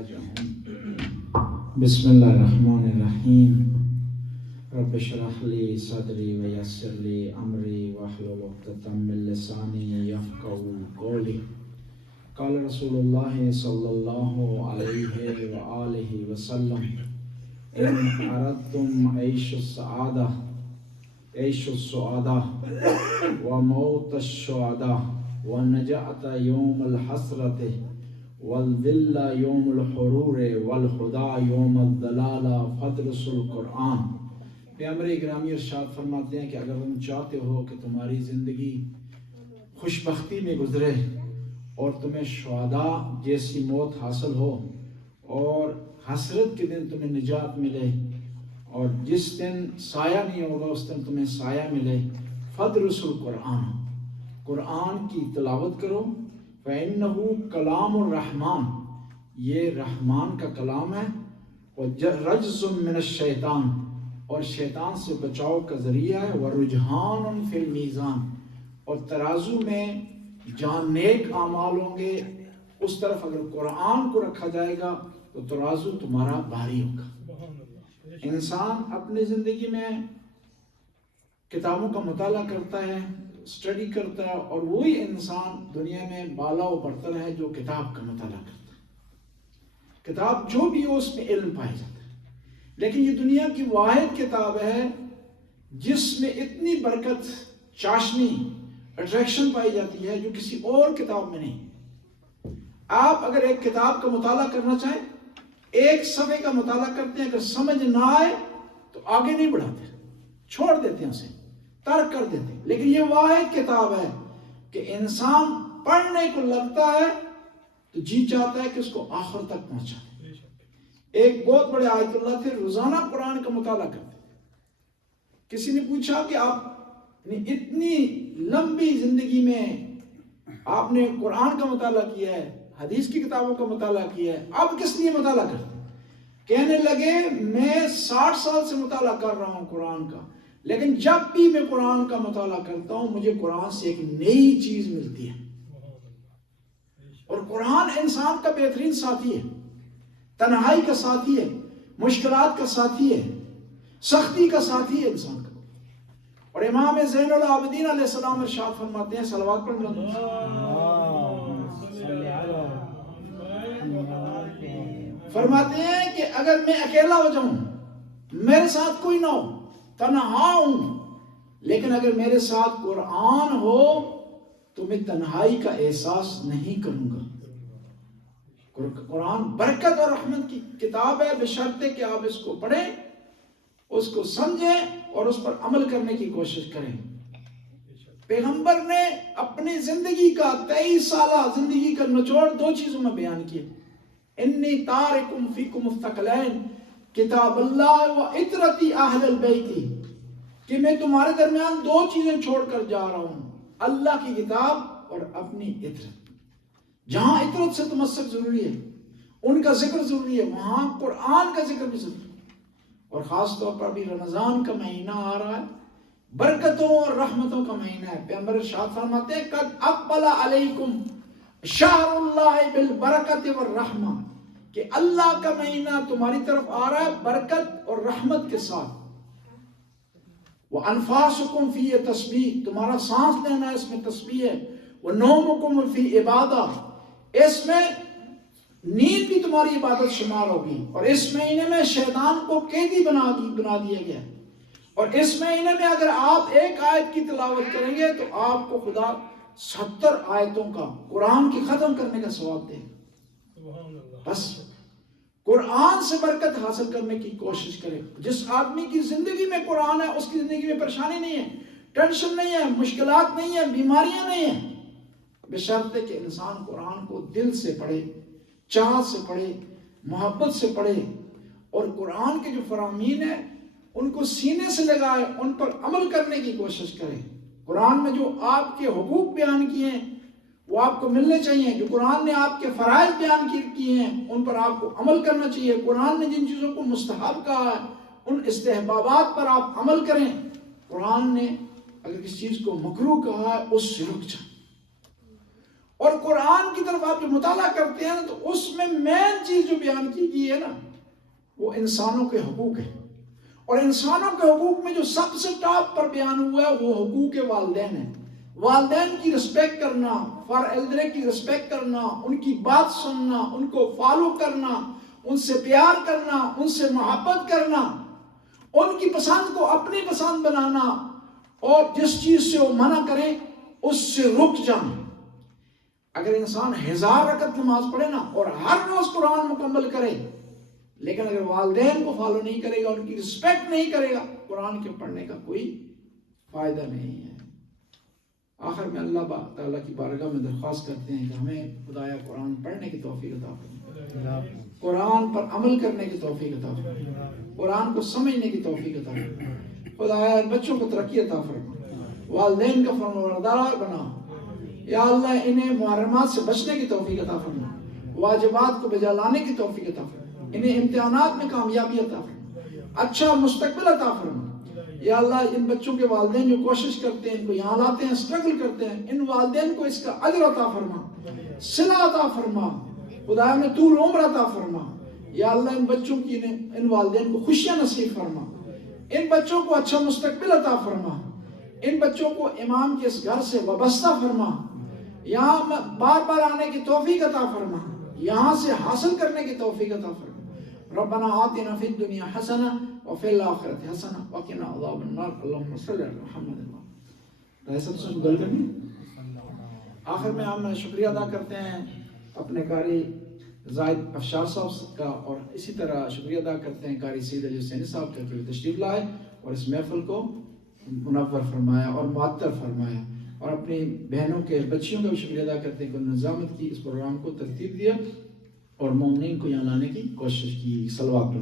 راجعون بسم اللہ الرحمن الرحیم رب اشرح لی صدری ویسر لی امری واحلل عقدۃ من لسانی یفقهوا قولی قال رسول اللہ صلی اللہ علیہ وآلہ وسلم ان اردتم عیش السعادہ وموت الشہداء ونجاۃ یوم الحسرۃ والذل یوم الحرور والخدا یوم الضلال فدرس القرآن۔ پیغمبر گرامی ارشاد فرماتے ہیں کہ اگر تم چاہتے ہو کہ تمہاری زندگی خوشبختی میں گزرے اور تمہیں شہداء جیسی موت حاصل ہو اور حسرت کے دن تمہیں نجات ملے اور جس دن سایہ نہیں ہوگا اس دن تمہیں سایہ ملے، فدرس القرآن، قرآن کی تلاوت کرو، فَإِنَّهُ كَلَامُ الرحمن، یہ رحمان کا کلام ہے، وَرَجْزٌ مِّنَ الشَّيْطان، اور شیطان سے بچاؤ کا ذریعہ ہے، وَرُجْحَانٌ فِي الْمِيزَان، اور ترازو میں جہاں نیک اعمال ہوں گے اس طرف اگر قرآن کو رکھا جائے گا تو ترازو تمہارا بھاری ہوگا۔ انسان اپنی زندگی میں کتابوں کا مطالعہ کرتا ہے، اسٹڈی کرتا ہے، اور وہی انسان دنیا میں بالا و برتر ہے جو کتاب کا مطالعہ کرتا ہے۔ کتاب جو بھی ہو اس میں علم پایا جاتا ہے، لیکن یہ دنیا کی واحد کتاب ہے جس میں اتنی برکت، چاشنی، اٹریکشن پائی جاتی ہے جو کسی اور کتاب میں نہیں۔ آپ اگر ایک کتاب کا مطالعہ کرنا چاہیں، ایک صفحے کا مطالعہ کرتے ہیں، اگر سمجھ نہ آئے تو آگے نہیں بڑھاتے، چھوڑ دیتے ہیں، اسے ترک کر دیتے ہیں۔ لیکن یہ واحد کتاب ہے کہ انسان پڑھنے کو لگتا ہے تو جی چاہتا ہے کہ اس کو آخر تک پہنچا دے۔ ایک بہت بڑے آیت اللہ تھے، روزانہ قرآن کا مطالعہ کرتے تھے۔ کسی نے پوچھا کہ آپ اتنی لمبی زندگی میں آپ نے قرآن کا مطالعہ کیا ہے، حدیث کی کتابوں کا مطالعہ کیا ہے، اب کس لیے مطالعہ کرتے ہیں؟ کہنے لگے میں 60 سال سے مطالعہ کر رہا ہوں قرآن کا، لیکن جب بھی میں قرآن کا مطالعہ کرتا ہوں مجھے قرآن سے ایک نئی چیز ملتی ہے۔ اور قرآن انسان کا بہترین ساتھی ہے، تنہائی کا ساتھی ہے، مشکلات کا ساتھی ہے، سختی کا ساتھی ہے انسان کا۔ اور امام زین العابدین علیہ السلام ارشاد فرماتے ہیں، صلوات پڑھ لیں، فرماتے ہیں کہ اگر میں اکیلا ہو جاؤں، میرے ساتھ کوئی نہ ہو، تنہا ہوں، لیکن اگر میرے ساتھ قرآن ہو تو میں تنہائی کا احساس نہیں کروں گا۔ قرآن برکت اور رحمت کی کتاب ہے، بشرط کہ آپ اس کو پڑھیں، اس کو سمجھیں اور اس پر عمل کرنے کی کوشش کریں۔ پیغمبر نے اپنی زندگی کا 23 سالہ زندگی کا نچوڑ 2 چیزوں میں بیان کیے، انی تارکم فیکم الثقلین کتاب اللہ و عطرتی اہل البیت، کہ میں تمہارے درمیان 2 چیزیں چھوڑ کر جا رہا ہوں، اللہ کی کتاب اور اپنی عطرت۔ جہاں عطرت سے تمسک ضروری ہے، ان کا ذکر ضروری ہے، وہاں قرآن کا ذکر بھی ضروری ہے۔ اور خاص طور پر بھی رمضان کا مہینہ آ رہا ہے، برکتوں اور رحمتوں کا مہینہ ہے۔ پیغمبر ارشاد فرماتے ہیں قد اقبل علیکم شہر اللہ بالبرکت والرحمہ، کہ اللہ کا مہینہ تمہاری طرف آ رہا ہے برکت اور رحمت کے ساتھ۔ وَأَنفَاسُكُمْ فِيهِ تسبیح، تمہارا سانس لینا اس میں تسبیح ہے۔ وَنَوْمُكُمْ فِي عبادہ، اس میں نیند بھی تمہاری عبادت شمار ہوگی۔ اور اس مہینے میں شیطان کو قیدی بنا دیا گیا، اور اس مہینے میں اگر آپ ایک آیت کی تلاوت کریں گے تو آپ کو خدا 70 آیتوں کا قرآن کی ختم کرنے کا ثواب دے گا۔ بس قرآن سے برکت حاصل کرنے کی کوشش کریں۔ جس آدمی کی زندگی میں قرآن ہے اس کی زندگی میں پریشانی نہیں ہے، ٹینشن نہیں ہے، مشکلات نہیں ہے، بیماریاں نہیں ہیں، بشرط کہ انسان قرآن کو دل سے پڑھے، چاہت سے پڑھے، محبت سے پڑھے، اور قرآن کے جو فرامین ہیں ان کو سینے سے لگائے، ان پر عمل کرنے کی کوشش کرے۔ قرآن میں جو آپ کے حقوق بیان کیے ہیں وہ آپ کو ملنے چاہیے، جو قرآن نے آپ کے فرائض بیان کیے ہیں ان پر آپ کو عمل کرنا چاہیے۔ قرآن نے جن چیزوں کو مستحب کہا ہے ان استحبابات پر آپ عمل کریں۔ قرآن نے اگر کسی چیز کو مکروہ کہا ہے اس سے رک جائیں۔ اور قرآن کی طرف آپ جو مطالعہ کرتے ہیں تو اس میں مین چیز جو بیان کی گئی ہے نا وہ انسانوں کے حقوق ہے، اور انسانوں کے حقوق میں جو سب سے ٹاپ پر بیان ہوا ہے وہ حقوق والدین ہیں۔ والدین کی رسپیکٹ کرنا، فار ایلڈر کی رسپیکٹ کرنا، ان کی بات سننا، ان کو فالو کرنا، ان سے پیار کرنا، ان سے محبت کرنا، ان کی پسند کو اپنی پسند بنانا، اور جس چیز سے وہ منع کریں اس سے رک جانا۔ اگر انسان 1000 رکعت نماز پڑھے نا اور ہر روز قرآن مکمل کرے، لیکن اگر والدین کو فالو نہیں کرے گا، ان کی رسپیکٹ نہیں کرے گا، قرآن کے پڑھنے کا کوئی فائدہ نہیں ہے۔ آخر میں اللہ تعالیٰ کی بارگاہ میں درخواست کرتے ہیں کہ ہمیں خدایا قرآن پڑھنے کی توفیق عطا فرما، قرآن پر عمل کرنے کی توفیق عطا فرما، قرآن کو سمجھنے کی توفیق عطا فرما۔ خدایا بچوں کو ترقی عطا فرما، والدین کا فرمانبردار بنا۔ یا اللہ انہیں محرمات سے بچنے کی توفیق عطا فرما، واجبات کو بجا لانے کی توفیق عطا فرما، انہیں امتحانات میں کامیابی عطا فرما، اچھا مستقبل عطا فرما۔ یا اللہ ان بچوں کے والدین جو کوشش کرتے ہیں، ان کو یہاں لاتے ہیں، اسٹرگل کرتے ہیں، ان والدین کو اس کا اجر عطا فرما، صلہ عطا فرما، خدا میں طول عمر عطا فرما۔ یا اللہ ان بچوں کی ان والدین کو خوشیاں نصیب فرما، ان بچوں کو اچھا مستقبل عطا فرما، ان بچوں کو امام کے اس گھر سے وابستہ فرما، یہاں بار بار آنے کی توفیق عطا فرما، یہاں سے حاصل کرنے کی توفیق عطا فرما۔ ربنا آتنا فی الدنیا حسنہ وفی الآخرۃ حسنہ وقنا عذاب النار۔ اللہم صلی علی محمد۔ آخر میں ہم شکریہ ادا کرتے ہیں اپنے قاری زاہد افشار صاحب کا، اور اسی طرح شکریہ ادا کرتے ہیں قاری سید علی حسینی صاحب کا کہ تشریف لائے اور اس محفل کو منور فرمایا اور معطر فرمایا، اور اپنی بہنوں کے بچیوں کا بھی شکریہ ادا کرتے ہیں کہ انہوں نے نظامت کی، اس پروگرام کو ترتیب دیا اور مومنین کو یہاں لانے کی کوشش کی۔ صلوات